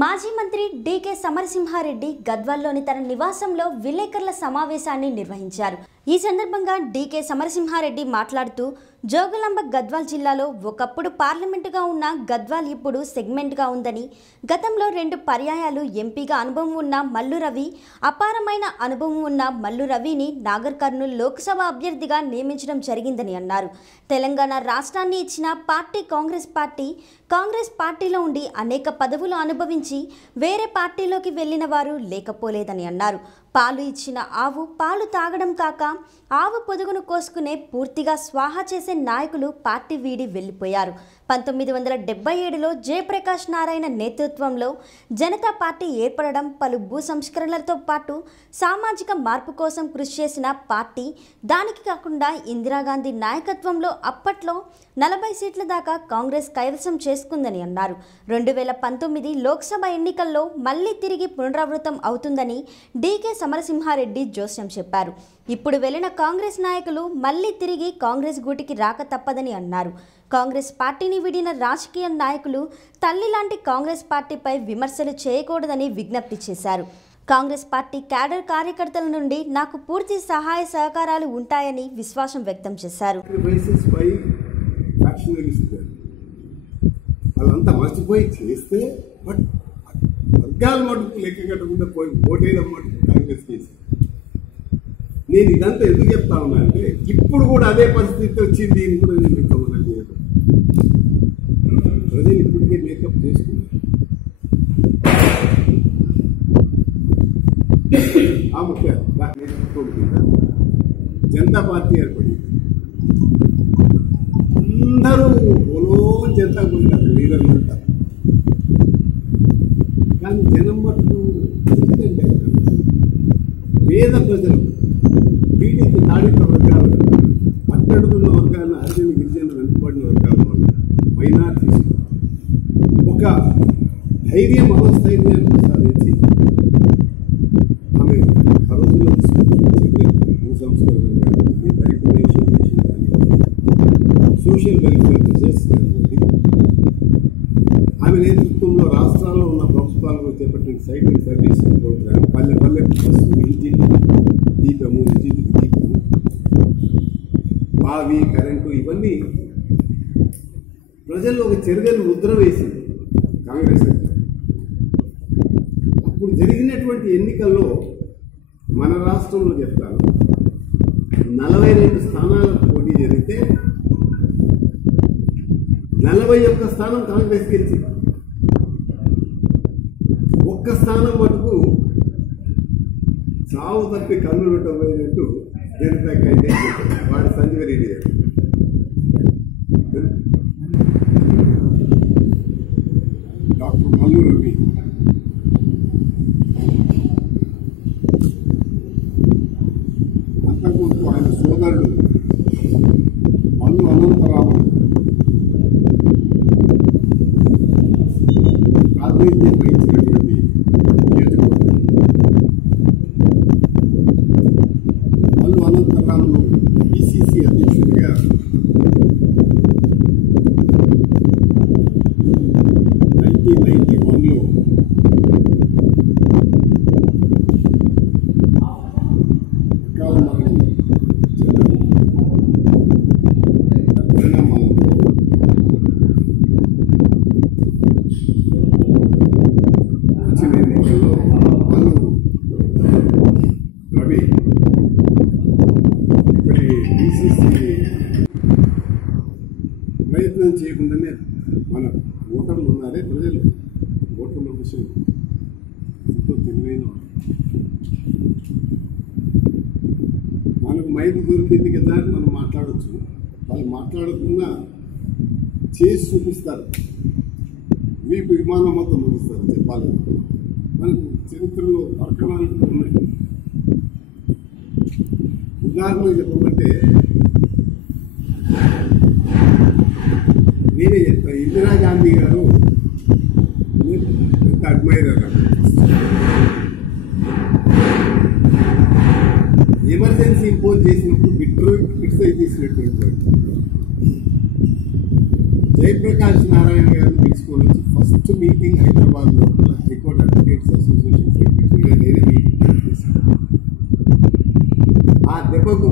మాజీ మంత్రి డీకే సమరసింహారెడ్డి గద్వాల్లోని తన నివాసంలో విలేకరుల సమావేశాన్ని నిర్వహించారు. ఈ సందర్భంగా డీకే సమరసింహారెడ్డి మాట్లాడుతూ జోగులాంబ గద్వాల్ జిల్లాలో ఒకప్పుడు పార్లమెంటుగా ఉన్న గద్వాల్ ఇప్పుడు సెగ్మెంట్గా ఉందని గతంలో రెండు పర్యాయాలు ఎంపీగా అనుభవం ఉన్న మల్లు రవి అపారమైన అనుభవం ఉన్న మల్లు రవిని నాగర్ కర్నూలు లోక్సభ అభ్యర్థిగా నియమించడం జరిగిందని అన్నారు. తెలంగాణ రాష్ట్రాన్ని ఇచ్చిన పార్టీ కాంగ్రెస్ పార్టీ కాంగ్రెస్ పార్టీలో ఉండి అనేక పదవులు అనుభవించి వేరే పార్టీలోకి వెళ్ళిన వారు లేకపోలేదని అన్నారు. పాలు ఇచ్చిన ఆవు పాలు తాగడం కాక ఆవు పొదుగును కోసుకునే పూర్తిగా స్వాహా చేసే నాయకులు పార్టీ వీడి వెళ్ళిపోయారు. పంతొమ్మిది వందల డెబ్బై ఏడులో జయప్రకాష్ నారాయణ నేతృత్వంలో జనతా పార్టీ ఏర్పడడం పలు భూ సంస్కరణలతో పాటు సామాజిక మార్పు కోసం కృషి చేసిన పార్టీ దానికి కాకుండా ఇందిరాగాంధీ నాయకత్వంలో అప్పట్లో నలభై సీట్ల దాకా కాంగ్రెస్ కైవసం చేసుకుందని అన్నారు. రెండు వేల పంతొమ్మిది లోక్సభ ఎన్నికల్లో మళ్ళీ తిరిగి పునరావృతం అవుతుందని డీకే సమరసింహారెడ్డి జోస్యం చెప్పారు. ఇప్పుడు వెళ్ళిన కాంగ్రెస్ నాయకులు మళ్ళీ తిరిగి కాంగ్రెస్ గూటికి రాక తప్పదని అన్నారు. కాంగ్రెస్ పార్టీని విడిన రాజకీయ నాయకులు తల్లి లాంటి కాంగ్రెస్ పార్టీపై విమర్శలు చేయకూడదని విజ్ఞప్తి చేశారు. కాంగ్రెస్ పార్టీ క్యాడర్ కార్యకర్తల నుండి నాకు పూర్తి సహాయ సహకారాలు ఉంటాయని విశ్వాసం వ్యక్తం చేశారు. వాళ్ళంతా మర్చిపోయి చేస్తే బట్ వర్గాల మటుకు లెక్క కట్టకుండా పోయి ఓటేయడం మటుకు కాంగ్రెస్ చేసి నేను ఇదంతా ఎందుకు చెప్తా ఉన్నా అంటే ఇప్పుడు కూడా అదే పరిస్థితి వచ్చింది దీన్ని కూడా నేను రికమెండ్ చేయదు ప్రజలు ఇప్పటికే మేకప్ చేసుకున్నారు ఆ ముఖ్య నేతృత్వం కింద జనతా పార్టీ ఏర్పడింది. అందరూ ఓలో జనతా పోయినారు లీడర్లు ఉంటారు కానీ జనం మట్టు ఎందుకంటే పేద ప్రజలు పీడిత తాడిత వర్గాలు అట్టడుగున్న వర్గాలను అర్జున గిరిజన వెనుకబడిన వర్గాల వాళ్ళు మైనార్టీస్ ఒక ధైర్యం మనస్థైర్యాన్ని సాధించి ఆమె ఆ రోజుల్లో తీసుకున్న సంస్కరణ కానివ్వండి, రైతునేషన్ కానివ్వండి, సోషల్ వెల్ఫేర్ మెజర్స్ కానివ్వండి. ఆమె నేతృత్వంలో రాష్ట్రాల్లో ఉన్న ప్రభుత్వాలను చేపట్టిన సైకిల్ సర్వీస్ ప్రోగ్రామ్ పల్లె పల్లె బస్సు ఇంటి దీపము ఇంటి దీపము బావి కరెంటు ఇవన్నీ ప్రజల్లో ఒక చెరగని ముద్ర వేసింది. కాంగ్రెస్ అప్పుడు జరిగినటువంటి ఎన్నికల్లో మన రాష్ట్రంలో చెప్తాను. నలభై రెండు స్థానాలకు పోటీ జరిగితే నలభై ఒక్క స్థానం కాంగ్రెస్ గెలిచింది. ఒక్క స్థానం మటుకు చావు తప్పి కన్ను పెట్టబోయినట్టు జనతా క్యాండిడేట్ వాడు సంజీవ రెడ్డి గారు. అంతకుముందు ఆయన సోదరుడు మల్లు అనంతరామన్ ప్రాతినిధ్యం ప్రయత్నం చేయకుండానే మన ఓటర్లు ఉన్నారే ప్రజలు. ఓటర్ల విషయం ఎంతో తెలివైన మనకు మైలు దొరికింది కదా అని మనం మాట్లాడచ్చు. వాళ్ళు మాట్లాడకుండా చేసి చూపిస్తారు. వీపు విమానం మొత్తం ముగిస్తారు చెప్పాలి. మనకు చరిత్రలో అర్కణాలు ఉన్నాయి. ఉదాహరణ చెప్పమంటే నేనే ఇందిరా ఇందిరాగాంధీ గారు నేను పెద్ద అడ్మైరర్ ఎమర్జెన్సీ ఇంపోజ్ చేసినప్పుడు బిట్రో క్రిటిసైజ్ చేసినటువంటి వాడు. జయప్రకాష్ నారాయణ గారు తీసుకొని వచ్చి ఫస్ట్ మీటింగ్ హైదరాబాద్ లోపల హైకోర్టు అడ్వకేట్స్ అసోసియేషన్ సెక్రటరీగా నేనే మీటింగ్ చేశాను. ఆ దెబ్బకు